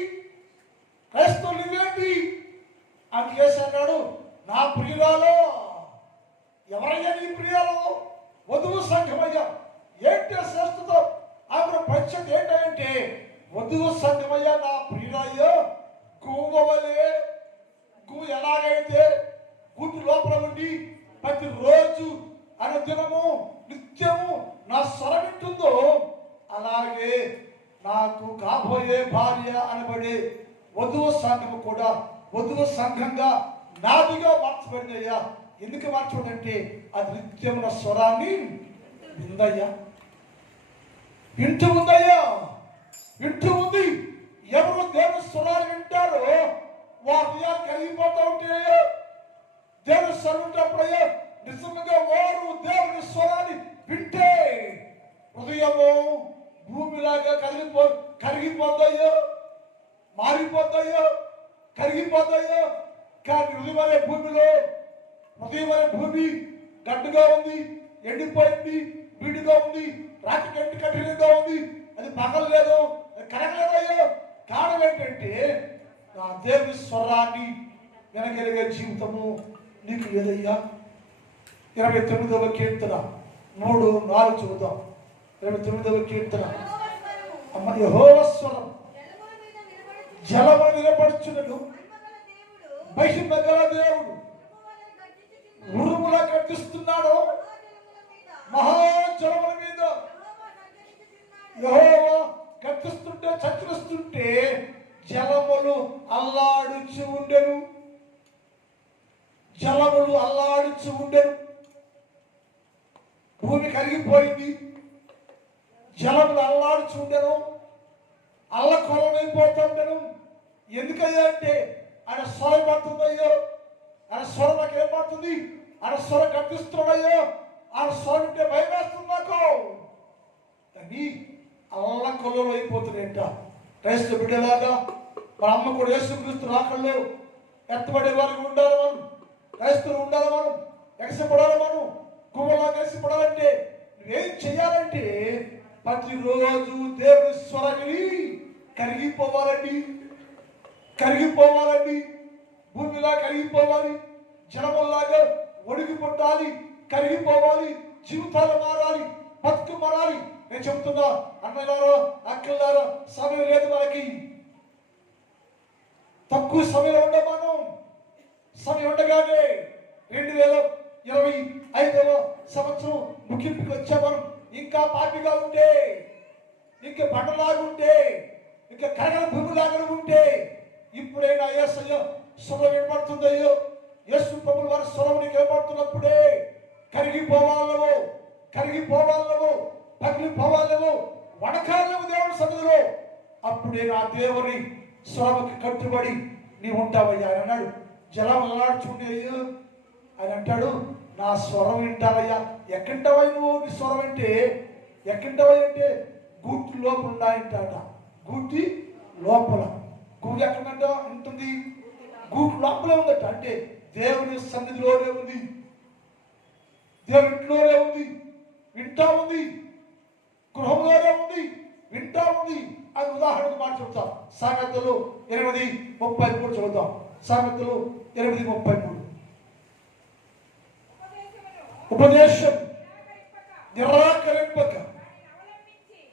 క్రైస్తవులు నువ్వేంటి? అందుకేసి అన్నాడు, నా ప్రియురాలో ఏంటి శ్రేష్ఠత, ఆమె పరిచయం ఏంటంటే వధువు సంఘమయ్యా నా ప్రియులయ్యో గువ్వవలే. గువ్వ ఎలాగైతే గుడ్డు లోపల ఉండి ప్రతిరోజు అనుదినము నిత్యము నా స్వరం వింటుందో అలాగే నాకు కాబోయే భార్య అనబడే వధువు సంఘము కూడా వధువు సంఘంగా నాదిగా మార్చబడిందయ్యా. ఎందుకు మార్చబడిందంటే అది నిత్యం నా స్వరాన్ని విందయ్యా, వింటూ ఉందయ్యా, వింటూ ఉంది. ఎవరు దేవుని స్వరాలు వింటారో వారి హృదయాలు కలిగిపోతూ ఉంటాయో. దేవుని స్వరం ఉంటప్పుడయ్యా నిజంగా వారు దేవుని స్వరాన్ని వింటే హృదయము భూమిలాగా కరిగిపోతాయో, మారిపోతాయో, కరిగిపోతాయో. కానీ హృదయం అనే భూమి గడ్డుగా ఉంది, ఎండిపోయింది, వీడిగా ఉంది, రాతి గట్టి కఠినంగా ఉంది, అది పగలలేదు, అది కరగలేదయ్యో. కారణం ఏంటంటే నా దేవుని స్వరాన్ని వినగలిగే జీవితము నీకు లేదయ్యా. 29వ కీర్తన 3-4 చూద్దాం. 29వ కీర్తన. అమ్మ యెహోవా స్వరం జలమును వినపడుచున్నను, మహిమగల దేవుడు ఉరుములా గర్జిస్తున్నాడు. మహాజలముల మీద యెహోవా గర్జిస్తుంటే, చచ్చరిస్తుంటే జలములు అల్లాడుచు ఉండెను. జలములు అల్లాడుచు ఉండెను. భూమి కరిగిపోయింది, జలములు అల్లాడుచు ఉండెను, అల్లకొలమైపోతుండెను. ఎందుకయ్యా అంటే ఆయన స్వరం పడుతుందయ్యో. ఆయన స్వరం నాకు ఏం పడుతుంది, ఆయన స్వరం కనిపిస్తున్నాడయ్యో. ఆయన స్వరం ఉంటే భయం వేస్తుంది నాకు. కానీ అల్లకొల్లలో అయిపోతున్నాయంట. క్రైస్తవ బిడ్డలాగా మన అమ్మ కూడా యేసుక్రీస్తు రాకల్లో ఎత్తబడే వారికి ఉండాలి. మనం క్రైస్తవులు ఉండాలి, మనం ఎగసిపడాలి. మనం గువ్వలాగా ఎగసిపడాలంటే నువ్వేం చెయ్యాలంటే ప్రతిరోజు దేవుని స్వరాన్ని కరిగిపోవాలండి, కరిగిపోవాలండి. భూమిలా కరిగిపోవాలి, జలములాగా ఒడిగి పుట్టాలి, కరిగిపోవాలి, జీవితాలు మారాలి, బతుకు మారాలి. నేను చెబుతున్నా అన్నలారా, అక్కలారా, సమయం లేదు మనకి. తక్కువ సమయం ఉండే మనం సమయం ఉండగానే 2025వ సంవత్సరం ముగింపుకి వచ్చా. మనం ఇంకా పాపిగా ఉంటే, ఇంకా బండలాగా ఉంటే, ఇంకా కరగల భూమిలాగా ఉంటే ఇప్పుడైనా యేసయ్య స్వరం వినపడుతుందయ్యో. యేసు ప్రభువు వారి స్వరం నీకు వినపడుతున్నప్పుడే కరిగిపోవాలవు, కరిగిపోవాలవు, పగిలిపోవాలవు, వడకాలవు దేవుని సన్నిధిలో. అప్పుడే నా దేవుని స్వరముకి కట్టుబడి నీ ఉంటావయ్యా. ఆయన అన్నాడు జలం అల్లాడుచుండి అయ్యో. ఆయన అంటాడు నా స్వరం వింటావయ్యా. ఎక్కంటావయ్య నువ్వు నీ స్వరం అంటే? ఎక్కంటావయ్య అంటే గూటి లోపల ఉన్నాయంటాట. గూటి లోపల. గూటి ఎక్కడంట ఉంటుంది? గూటి లోపలే ఉందట. అంటే దేవుని సన్నిధిలోనే ఉంది, దేవుని ఇంట్లోనే ఉంది, వింటా ఉంది, గృహంలోనే ఉంది, వింటా ఉంది. అది ఉదాహరణకు మాట చెబుతాం. సామెతలు 8:33 చదువుతాం. సామెతలు 8:33. ఉపదేశం నిరాకరింపక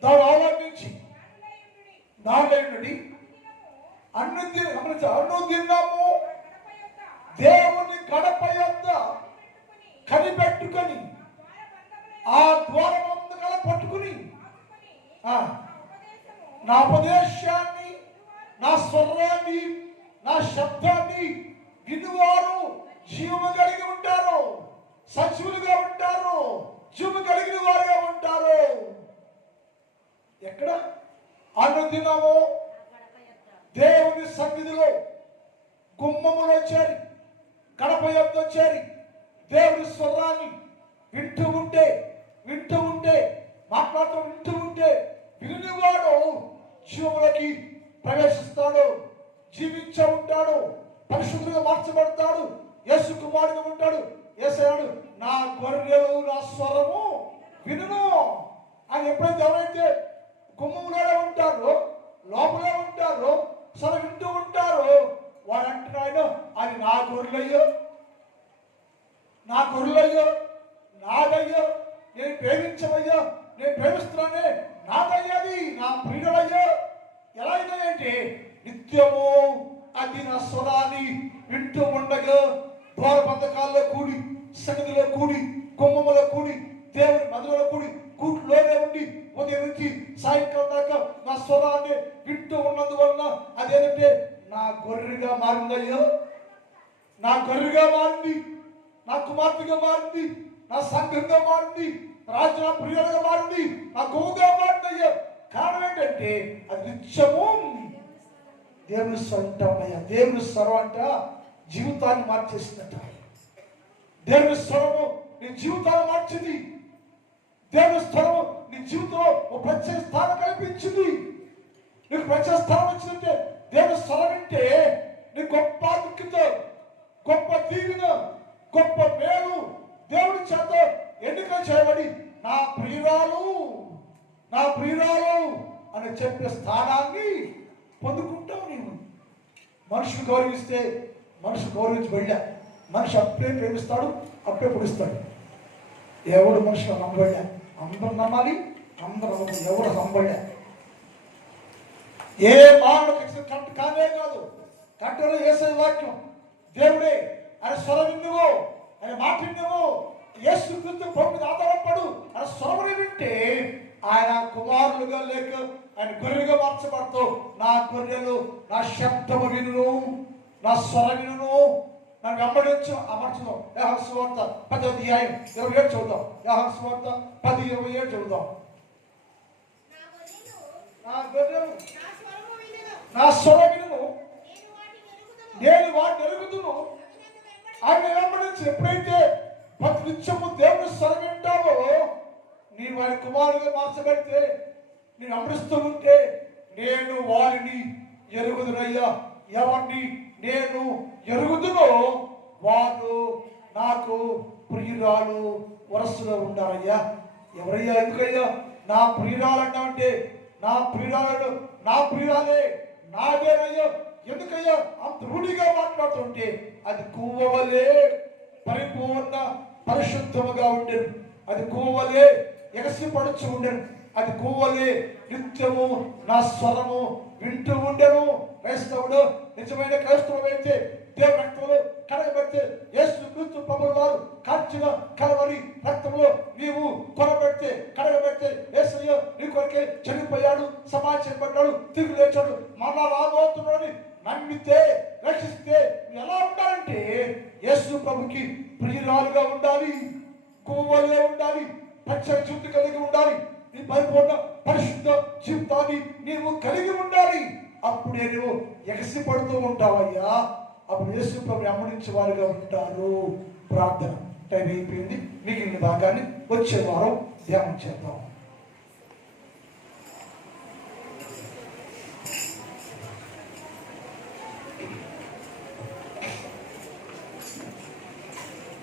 దాన్ని అవలంబించి దాని అనుదినము దేవుని గడప యొద్ద కనిపెట్టుకొని ఆ ద్వారమందుకల పట్టుకుని నా ఉపదేశాన్ని, నా స్వరాన్ని, నా శబ్దాన్ని వినువారు జీవము కలిగి ఉంటారు, సజీవులుగా ఉంటారు, జీవము కలిగిన వారుగా ఉంటారు. ఎక్కడ? అనుదినము దేవుని సన్నిధిలో గుమ్మములో చేరి, గడప యొద్ద చేరి దేవుని స్వరాన్ని వింటూ ఉంటే, వింటూ ఉంటే, మాట్లాడుతూ వింటూ ఉంటే వినివాడు జీవులకి ప్రవేశిస్తాడు, జీవించే ఉంటాడు, పరిశుద్ధంగా మార్చబడతాడు, యేసు కుమారుడుగా ఉంటాడు. యేసయ్యాడు నా గొర్రెలు నా స్వరము వినును అని. ఎప్పుడైతే ఎవరైతే గుమ్మంలోనే ఉంటారో, లోపలే ఉంటారో, స్వరం వింటూ ఉంటారో వాడు అంటున్నాడు అది నా గొర్రెలయ్యో, నా గొర్రెలయ్యో, నాదయ్యో, నేను ప్రేమించవయ్యో, నేను ప్రేమిస్తున్నానే నాదయ్యాది, నా ప్రియుడయ్యా. ఎలా అయినాయంటే నిత్యము అది నా స్వరాన్ని వింటూ ఉండగా ద్వార బంధకాల్లో కూడి, సన్నిధిలో కూడి, కుమ్మములో కూడి, దేవుని మందిరంలో కూడి, కూట్లోనే ఉండి ఉదయం నుంచి సాయంకాలం దాకా నా స్వరాన్ని వింటూ ఉన్నందువలన అదేంటంటే నా గొర్రెగా మారిందయ్యో, నా గొర్రెగా మారింది, నా కుమార్తెగా మారింది, నా సంఘంగా మారింది, రాజు నా ప్రియులుగా మారింది, నా గోవుగా మారింది అయ్యా. కారణం ఏంటంటే అది నిత్యము దేవుని స్వరం అయ్యా. దేవుని స్వరం అంట జీవితాన్ని మార్చేసిందట. దేవుని స్వరము నీ జీవితాన్ని మార్చింది. దేవుని స్వరము నీ జీవితంలో ఒక ప్రత్యేక స్థానం కల్పించింది. నీకు ప్రత్యేక స్థానం వచ్చిందంటే దేవుని స్వరం వింటే నీ గొప్ప దుఃఖిత, గొప్ప దీవెన, గొప్ప మేలు దేవుడి చేత ఎన్నిక చేయబడి నా ప్రియురాలు, నా ప్రియురాలు అని చెప్పే స్థానాన్ని పొందుకుంటావు నీవు. మనుషులు గౌరవిస్తే మనిషి గౌరవించబడ్డా, మనిషి అప్పుడే ప్రేమిస్తాడు, అప్పుడే పొడిస్తాడు. ఎవడు మనుషులు నమ్మబడ్డా, అందరూ నమ్మాలి, అందరూ నమ్మాలి, ఎవరు నమ్మబడ్డా. ఏ మానవుడికి కంట కానే కాదు, కంటలో యేసయ్య వాక్యం దేవుడే ఆయన స్వరం విన్నువో, ఆయన మాట విన్నువో, యేసు క్రీస్తు ప్రభు మీద ఆధారపడు ఆయన స్వరం వింటే ఆయన కుమారులుగా లేక ఆయన గొర్రెగా మార్చబడతావు. నా గొర్రెలు నా శబ్దము వినును, నా స్వరం వినును, నన్ను వెంబడించు అమర్చుదాం. యోహాను సువార్త 10వ అధ్యాయం 27 చదువుదాం. యోహాను సువార్త 10:27 చదువుదాం. నా గొర్రెలు నా స్వరం వినును, నేను వాటిని ఎరుగుదును, ఆయన వెంబడించి. ఎప్పుడైతే ప్రతినిత్యము దేవుని స్వరం వింటావో నీ వారి కుమారుగా మార్చబడితే, నేను అమృస్తూ ఉంటే నేను వారిని ఎరుగుదునయ్యా. ఎవరిని నేను ఎరుగుదునో వారు నాకు ప్రియురాలు వరసలో ఉండాలయ్యా. ఎవరయ్యా? ఎందుకయ్యా నా ప్రియురాలు అంటావంటే నా ప్రియురాలు నా ప్రియురాలే నాదేనయ్యా. ఎందుకయ్యా అంత రూఢిగా మాట్లాడుతుంటే అది కువ్వవలే పరిపూర్ణ పరిశుద్ధముగా ఉండేది, అది కువ్వలే ఎగసి పడుచు ఉండేది, అది కువ్వలే నిత్యము నా స్వరము వింటూ ఉండెను. క్రైస్తవుడు నిజమైన క్రైస్తవుడు అయితే దేవుని రక్తంలో కడగబెడితే, యేసు క్రీస్తు ప్రభువు వారు కాల్చిన కలవరి రక్తంలో నీవు కొనబెడితే, కడగబెడితే, యేసయ్య నీ కొరకే చనిపోయాడు, సమాధించబడ్డాడు, తిరిగి లేచాడు, మళ్ళా రాబోతున్నాడు నమ్మితే రక్షిస్తే ఎలా ఉండాలంటే యేసు ప్రభుకి ప్రియురాలుగా ఉండాలి, కువ్వలుగా ఉండాలి, ప్రత్యేక జీవితం కలిగి ఉండాలి, నీ పరిపూర్ణ పరిశుద్ధ జీవితాన్ని నీవు కలిగి ఉండాలి. అప్పుడే నువ్వు ఎగసి పడుతూ ఉంటావయ్యా. అప్పుడు యేసు ప్రభు అమ్మడించే వారుగా ఉంటారు. ప్రార్థన టైం అయిపోయింది. మిగిలిన భాగాన్ని వచ్చే వారం ధ్యానం చేద్దాం.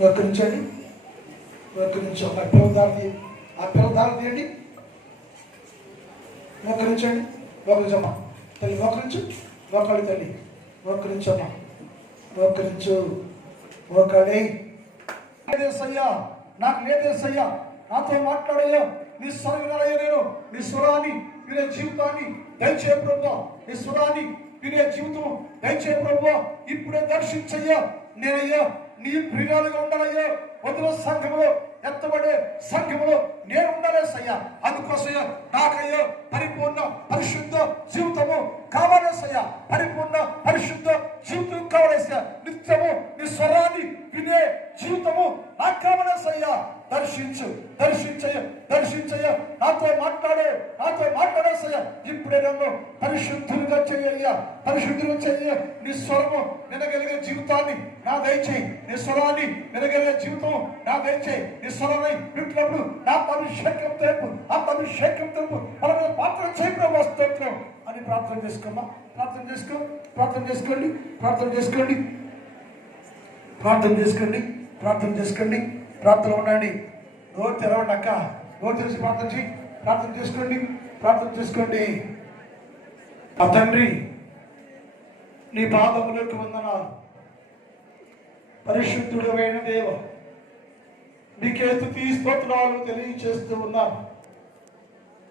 మోకరించండి, మోకరించి ఒక పిల్లదారు తీయండి. మోకరించండి, మోకరించమ్మా తల్లి, మోకరించు, మోకాడి తల్లి, మోకరించమ్మా, మోకరించు, మోకాడి. లేదేసయ్యా, నాకు లేదేసయ్యా, నాతో మాట్లాడయ్యా, నీ స్వరం వినాలయ్యా. నేను నీ స్వరాన్ని వినే జీవితాన్ని దయచే ప్రభువా, నీ స్వరాన్ని వినే జీవితం దయచే ప్రభువా. ఇప్పుడే దర్శించయ్యా. నేనయ్యా నీ ప్రియురాలుగా ఉండాలయ్యా. వదిన సంఘంలో ఎత్తబడే సంఘంలో నేను ఉండాలేసయ్యా. అందుకోసయ్యా నాకయ్యా పరిపూర్ణ పరిశుద్ధ జీవితము కావాలేసయ్యా. పరిపూర్ణ పరిశుద్ధ జీవితం కావాలేసయ్యా. నిత్యము నీ స్వరాన్ని వినే జీవితము నాకు కావాలేసయ్యా. దర్శించు, దర్శించయ్యా, దర్శించయ్యా. నాతో మాట్లాడేసయ్యా. ఇప్పుడే నన్ను పరిశుద్ధులుగా చెయ్యయ్యా, పరిశుద్ధులుగా చెయ్య. నీ స్వరము వినగలిగే జీవితాన్ని నా దయచేయి. నీ స్వరాన్ని వినగలిగే జీవితం నా దయచేయి. నీ స్వరాన్ని వింటున్నప్పుడు నా అభిషేకం తెలుపు, అంత అభిషేకం తెలుపు. అలాగే పాత్ర చేయడం వస్తున్నాం అని ప్రార్థన చేసుకోమ్మా. ప్రార్థన చేసుకో, ప్రార్థన చేసుకోండి, ప్రార్థన చేసుకోండి, ప్రార్థన చేసుకోండి, ప్రార్థన చేసుకోండి, ప్రార్థన ఉండండి. నోరు తెరవండి అక్క, నోరు తెలిసి ప్రార్థన చేయి, ప్రార్థన చేసుకోండి, ప్రార్థన చేసుకోండి. ఆ తండ్రి నీ పాదములకు వందనాలు. పరిశుద్ధుడైన దేవ, నీకే స్తుతి స్తోత్రాలు తెలియచేస్తూ ఉన్నాను.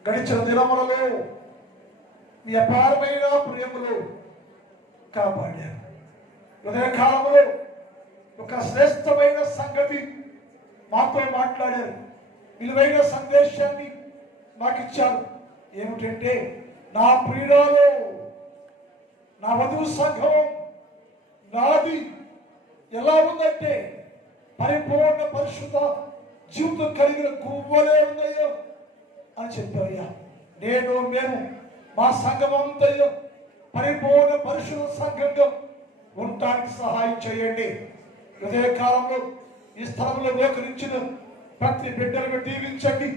గడిచిన దినములలో మీ అపారమైన ప్రేమలో కాపాడారు. ఉదయకాలంలో ఒక శ్రేష్టమైన సంగతి మాతో మాట్లాడారు. విలువైన సందేశాన్ని మాకు ఇచ్చారు. ఏమిటంటే, నా ప్రియురాలు, నా వధువు సంఘం నాది ఎలా ఉందంటే పరిపూర్ణ పరిశుద్ధ జీవితం కలిగిన గువ్వలే ఉందయ్యో అని చెప్పారయ్యా. మేము మా సంఘం అంతయ్యో పరిపూర్ణ పరిశుద్ధ సంఘంగా ఉండటానికి సహాయం చేయండి. హృదయకాలంలో ఈ స్థలంలో మోకరించిన ప్రతి బిడ్డలను దీవించండి.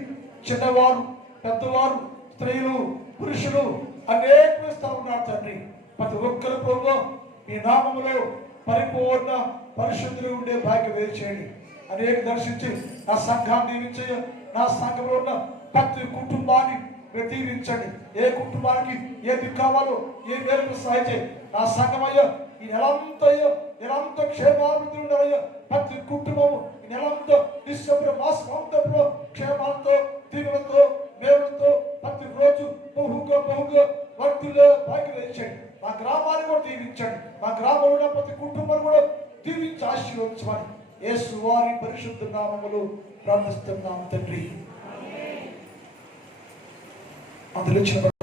చిన్నవారు, పెద్దవారు, స్త్రీలు, పురుషులు అనేక స్థలం ఉన్నారు తండ్రి. ప్రతి ఒక్కరి ప్రభువా మీ నామములో పరిపూర్ణ పరిశుద్ధులు ఉండే భాగ్యం వేరు చేయండి. అనేక దర్శించి నా సంఘాన్ని దీవించయ్య. నా సంఘంలో ఉన్న ప్రతి కుటుంబాన్ని మీరు దీవించండి. ఏ కుటుంబానికి ఏది కావాలో ఏ మేరకు సహాయం చేయి. నా సంఘమయ్యా ఈ నెలంతా క్షేమాభివృద్ధి ఉండాలయ్యా. ప్రతి కుటుంబము ఈ నెలంతా డిసెంబర్ మాసంలో క్షేమాలతో, దీవులతో, మేలుతో ప్రతి రోజు బహుగా వర్తుల్లో భాగ్యం వేయించండి. మా గ్రామాన్ని కూడా దీవించండి. మా గ్రామంలో ఉన్న ప్రతి కుటుంబాన్ని కూడా దీవించి ఆశీర్వదించమని యేసు వారి పరిశుద్ధ నామములో ప్రార్థిస్తున్నాం తండ్రి. అందులో